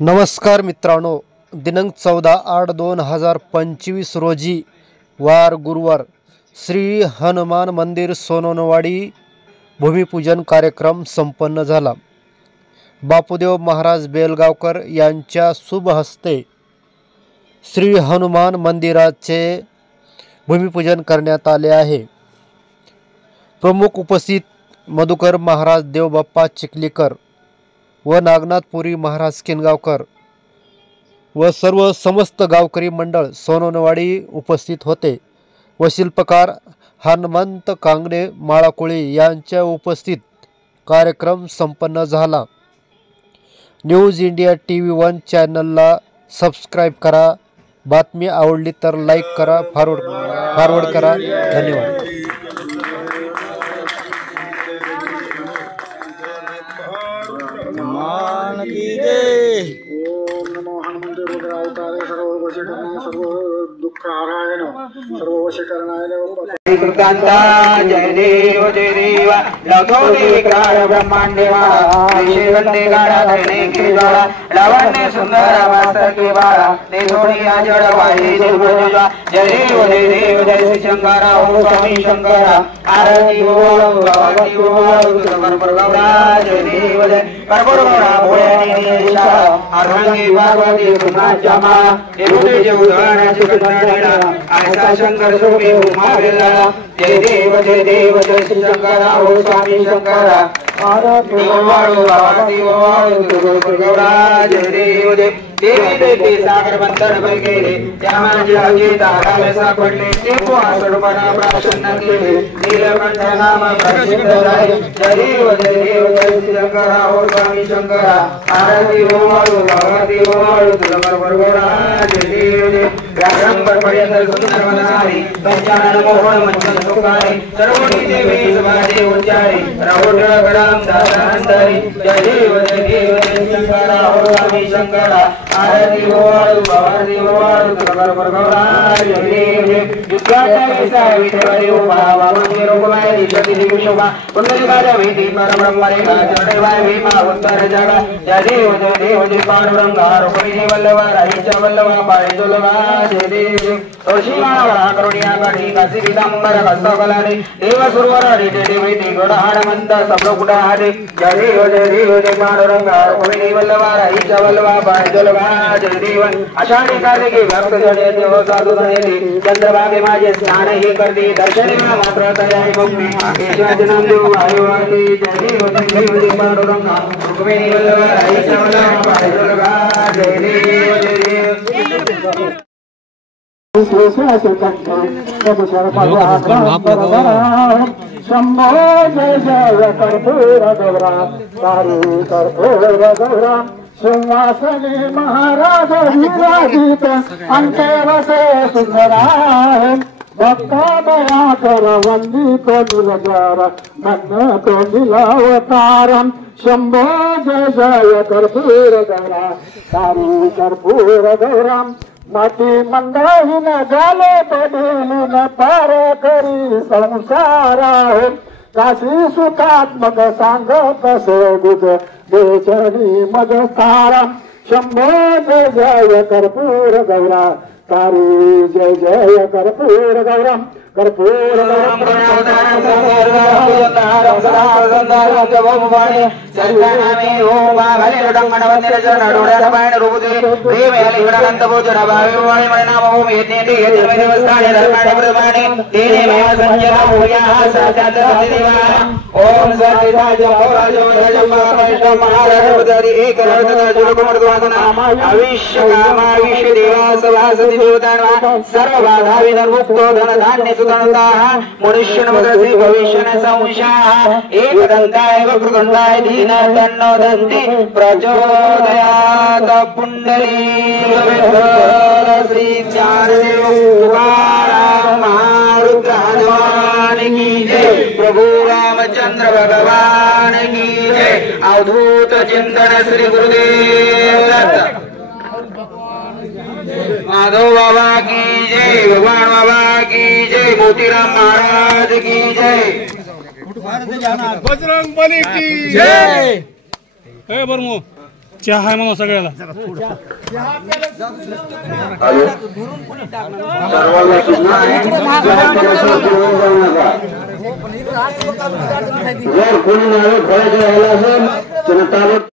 नमस्कार मित्रांनो, दिनांक 14/8/2025 रोजी वार गुरुवार श्री हनुमान मंदिर सोनवणवाडी भूमिपूजन कार्यक्रम संपन्न झाला। बापूदेव महाराज बेलगावकर यांच्या शुभ हस्ते श्री हनुमान मंदिराचे भूमिपूजन करण्यात आले आहे। प्रमुख उपस्थित मधुकर महाराज देवबाप्पा चिखलीकर व नागनाथपुरी महाराज किनगावकर व सर्व समस्त गावकरी मंडळ सोनवणवाडी उपस्थित होते व शिल्पकार हनुमंत कांगणे माळाकुळी यांच्या उपस्थित कार्यक्रम संपन्न झाला। न्यूज इंडिया TV 1 चॅनलला सबस्क्राइब करा। बातमी आवडली तर लाईक करा, फॉरवर्ड करा। धन्यवाद। ओम नमो हनुमते रुद्रावतारे सर्ववशीकरणाय सर्वदुःखहाराय सर्ववशीकरणाय कृतांता जय देव लघो विकार ब्रह्मांडेवा वंदे गाढ़ा धरने की ज्वाला लावण्य सुंदर मास्तर की बाला ते थोड़ी आजड़ वाली दुर्गुजा जय देव जय श्री शंकरा ओम स्वामी शंकरा आरती बोलो भगवती बोलो कर्पूर गौरा जय देव जय कर्पूर गौरा भोले निशा अर्धांगी पार्वती कृष्णाचमा एवढे जे उदाहरण सुंदरला ऐसा शंकर सोमी उमा वेला जय देव जय श्री शंकरा ओम स्वामी शंकरा आरती बोलो भगवती बोलो कर्पूर गौरा जय देव जय देवी देवी सागर बंधन भर गेले त्यामांचे अजित आगावे सापडले ते स्वरूपना प्रसन्न केले नीलकंठ नाम प्रसिद्ध राहिले जय देव जय श्री शंकरा ओम स्वामी शंकरा आरती बोलो भगवती बोलो कर्पूर गौरा जय देव जय व्याघ्रंबर पर्यंत सुंदर वनारी पंचानन मोहन मंचन सुखारी सर्वोणी देवी सभाजे उच्चारी रघुट गडाम दासांतरी जय देव जय शंकरा ओम स्वामी शंकरा आरती बोलो भगवती बोलो कर्पूर गौरा जय देव जय विद्याचा विसा विठेवरी उभा वामन रूपमाय दिशती दिशोभा पुंडलिकाच्या भीती परब्रह्म रेखा चढवाय भीमा उत्तर जगा जय देव पांडुरंगा रुक्मिणी वल्लभा राहीच्या वल्लभा पाळे जोलभा जय देव तुळशी माळा करुणिया काठी काशी पीतांबर हस्तकलाने देव सुरवर रेटे वेटी गोडहाड मंत सबलो कुडाहाडे जय देव पांडुरंगा रुक्मिणी वल्लभा राहीच्या वल्लभा पाळे जोलभा जय देव आषाढी कार्तिकी भक्त जडे देव साधू धनेली चंद्रभागे माझे स्नान ही करते दर्शनी मात्र तयारी भक्ती केशवाचे नाम देव वायू वाली जय देव पांडुरंगा रुक्मिणी वल्लभा राहीच्या वल्लभा पाळे जोलभा जय देव शंभो जय जय कर्पूर गौरा तारी कर्पूर गौरा सिंहासने महाराज विराजित अंते वसे सुंदराय भक्ता दया कर वंदित निलजार धन्य तो नीलावतारम शंभो जय जय कर्पूर गौरा तारी कर्पूर गौरा माती मंदाहीन झाले पडीन पार करी संसारा काशी सुखात्मक सांगत सोगुज देशनी मग तारा शंभो जय जय कर्पूर गौरा तारी जय जय कर्पूर गौरा कर्पूर सर्व बाधा विनिर्मुक्तो धन धान्य मनुष्य भविष्य एक दंताय वक्रदंताय दीन तन्नो दन्ति प्रचोदयात् पुंडली श्री ज्ञानदेव तुकाराम महारुद्र हनुमान की जय प्रभु रामचंद्र भगवान की जय अवधूत चिंतन श्री गुरुदेव दत्त माधव बाबा की जय भगवान बाबा की जय मोतीराम महाराज की जय बजरंग बली की जय। हे बरमो चहा आहे म्हणून सगळ्याला सर्वांना सूचना आहे जर कोणी नावे फळाचे राहिला असेल तर